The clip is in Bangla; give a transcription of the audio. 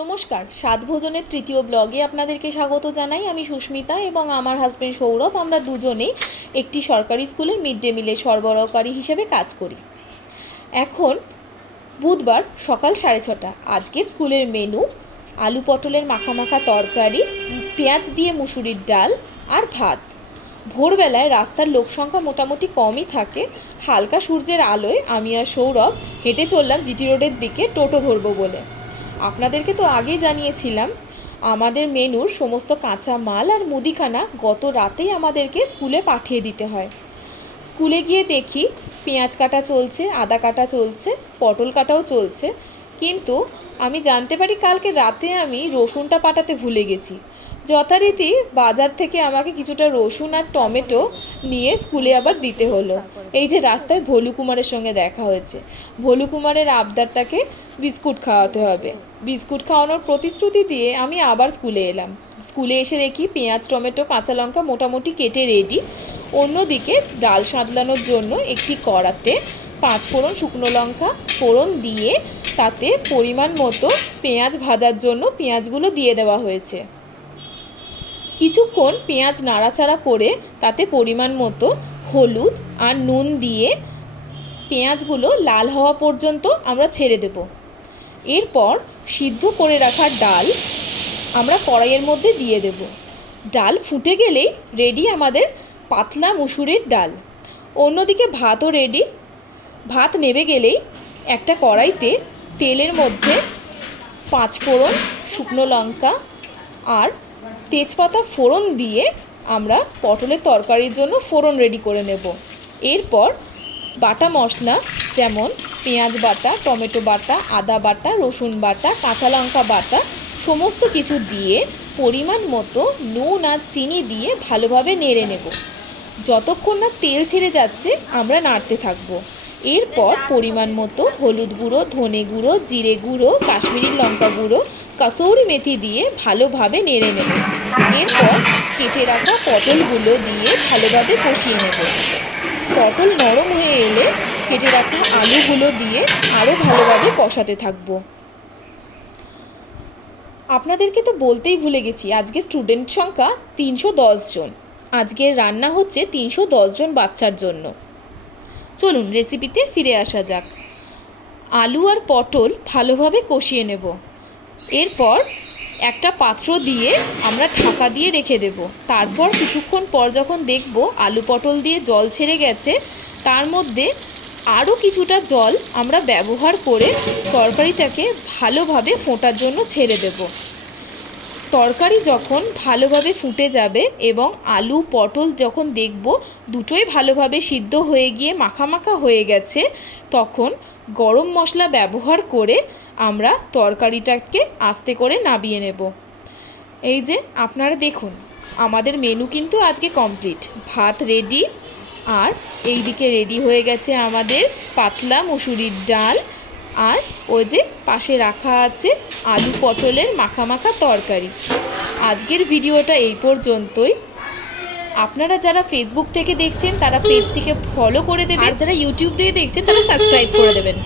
নমস্কার, স্বাদ ভোজনের তৃতীয় ব্লগে আপনাদেরকে স্বাগত জানাই। আমি সুস্মিতা এবং আমার হাজব্যান্ড সৌরভ। আমরা দুজনেই একটি সরকারি স্কুলের মিড ডে মিলের সরবরাহকারী হিসেবে কাজ করি। এখন বুধবার সকাল 6:30। আজকের স্কুলের মেনু: আলু পটলের মাখা তরকারি, পেঁয়াজ দিয়ে মুসুরির ডাল আর ভাত। ভোরবেলায় রাস্তার লোকসংখ্যা মোটামুটি কমই থাকে। হালকা সূর্যের আলোয় আমি আর সৌরভ হেঁটে চললাম জিটি রোডের দিকে টোটো ধরবো বলে। আপনাদেরকে তো আগেই জানিয়েছিলাম আমাদের মেনুর সমস্ত কাঁচা মাল আর মুদিখানা গত রাতেই আমাদেরকে স্কুলে পাঠিয়ে দিতে হয়। স্কুলে গিয়ে দেখি পেঁয়াজ কাটা চলছে, আদা কাটা চলছে, পটল কাটাও চলছে, কিন্তু আমি জানতে পারি কালকে রাতে আমি রসুনটা পাঠাতে ভুলে গেছি। যথারীতি বাজার থেকে আমাকে কিছুটা রসুন আর টমেটো নিয়ে স্কুলে আবার দিতে হলো। এই যে রাস্তায় ভোলু কুমারের সঙ্গে দেখা হয়েছে, ভোলু কুমারের আবদার তাকে বিস্কুট খাওয়াতে হবে। বিস্কুট খাওয়ানোর প্রতিশ্রুতি দিয়ে আমি আবার স্কুলে এলাম। স্কুলে এসে দেখি পেঁয়াজ, টমেটো, কাঁচা লঙ্কা মোটামুটি কেটে রেডি। অন্যদিকে ডাল সাঁতলানোর জন্য একটি কড়াতে 5 ফোড়ন শুকনো লঙ্কা ফোড়ন দিয়ে তাতে পরিমাণ মতো পেঁয়াজ ভাজার জন্য পেঁয়াজগুলো দিয়ে দেওয়া হয়েছে। কিছুক্ষণ পেঁয়াজ নাড়াচাড়া করে তাতে পরিমাণ মতো হলুদ আর নুন দিয়ে পেঁয়াজগুলো লাল হওয়া পর্যন্ত আমরা ছেড়ে দেব। এরপর সিদ্ধ করে রাখা ডাল আমরা কড়াইয়ের মধ্যে দিয়ে দেব। ডাল ফুটে গেলেই রেডি আমাদের পাতলা মুসুরির ডাল। অন্যদিকে ভাতও রেডি। ভাত নেবে গেলেই একটা কড়াইতে তেলের মধ্যে 5 ফোড়ন শুকনো লঙ্কা আর তেজপাতা ফোড়ন দিয়ে আমরা পটলের তরকারির জন্য ফোড়ন রেডি করে নেব। এরপর বাটা মশলা যেমন পেঁয়াজ বাটা, টমেটো বাটা, আদা বাটা, রসুন বাটা, কাঁচা লঙ্কা বাটা সমস্ত কিছু দিয়ে পরিমাণ মতো নুন আর চিনি দিয়ে ভালোভাবে নেড়ে নেব। যতক্ষণ না তেল ছেড়ে যাচ্ছে আমরা নাড়তে থাকবো। এরপর পরিমাণ মতো হলুদ গুঁড়ো, ধনে গুঁড়ো, জিরে গুঁড়ো, কাশ্মীরি লঙ্কা গুঁড়ো, কাসৌরি মেথি দিয়ে ভালোভাবে নেড়ে নেব। এরপর কেটে রাখা পটলগুলো দিয়ে ভালোভাবে কষিয়ে নেব। পটল নরম হয়ে এলে কেটে রাখা আলুগুলো দিয়ে আরও ভালোভাবে কষাতে থাকবো। আপনাদেরকে তো বলতেই ভুলে গেছি, আজকে স্টুডেন্ট সংখ্যা 310 জন। আজকের রান্না হচ্ছে 310 জন বাচ্চার জন্য। চলুন রেসিপিতে ফিরে আসা যাক। আলু আর পটল ভালোভাবে কষিয়ে নেব। এরপর একটা পাত্র দিয়ে আমরা ঢাকা দিয়ে রেখে দেব। তারপর কিছুক্ষণ পর যখন দেখব আলু পটল দিয়ে জল ছেড়ে গেছে, তার মধ্যে আরও কিছুটা জল আমরা ব্যবহার করে তরকারিটাকে ভালোভাবে ফোটার জন্য ছেড়ে দেব। তরকারি যখন ভালোভাবে ফুটে যাবে এবং আলু পটল যখন দেখব দুটোই ভালোভাবে সিদ্ধ হয়ে গিয়ে মাখা হয়ে গেছে, তখন গরম মশলা ব্যবহার করে আমরা তরকারিটাকে আস্তে করে নামিয়ে নেব। এই যে আপনারা দেখুন আমাদের মেনু কিন্তু আজকে কমপ্লিট। ভাত রেডি আর এই দিকে রেডি হয়ে গেছে আমাদের পাতলা মুসুরির ডাল, আর ওই যে পাশে রাখা আছে আলু পটলের মাখা তরকারি। আজকের ভিডিওটা এই পর্যন্তই। আপনারা যারা ফেসবুক থেকে দেখছেন তারা পেজটিকে ফলো করে দেবেন, আর যারা ইউটিউব থেকে দেখছেন তারা সাবস্ক্রাইব করে দেবেন।